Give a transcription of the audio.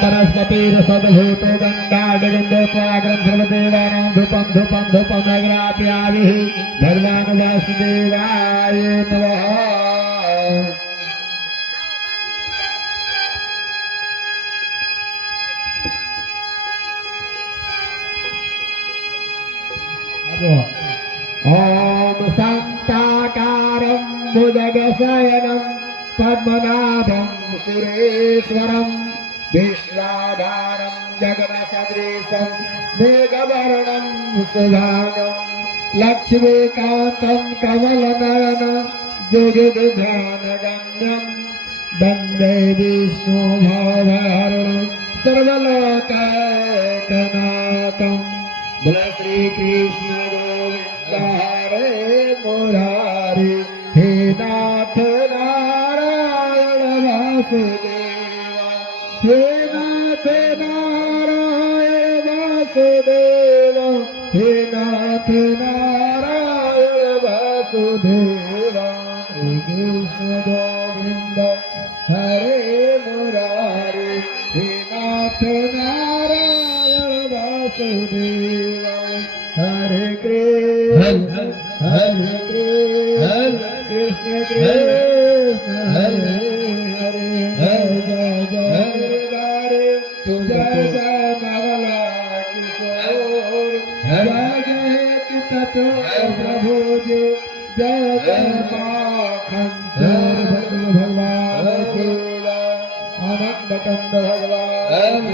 परस्पतिरसद्भूतो गन्धाडगन्धोपाग्रं सर्वदेवानां धूपं धूपं धूपं नगराप्याभिः भगवान् वासुदेवाय नमः। ओम शान्ताकारं भुजगशयनं पद्मनाभं सुरेश्वरं विश्वाधारं जगन्सदृशं मेघवर्णं सुभानं लक्ष्मीकान्तं कमलनयनं जगद्ध्यानगम्यं वन्दे विष्णुभवहरणं सर्वलोकैकनाथं। बोलो श्री कृष्ण गोविंद हरे मुरारी हे नाथ नारायण वासुदेवा हे नाथ नारायण वासुदेवा हे नाथ नारायण वासुदेवा। श्री कृष्ण गोविंद हरे मुरारी हे नाथ नारायण वासुदेवा। हरे कृष्ण कृष्ण कृष्ण हरे हरे हरे जय जय हरे जय जय नवला किशोर जय जय किशोर प्रभु जी जय जय पाखंड भगवान आनंद कंद भगवान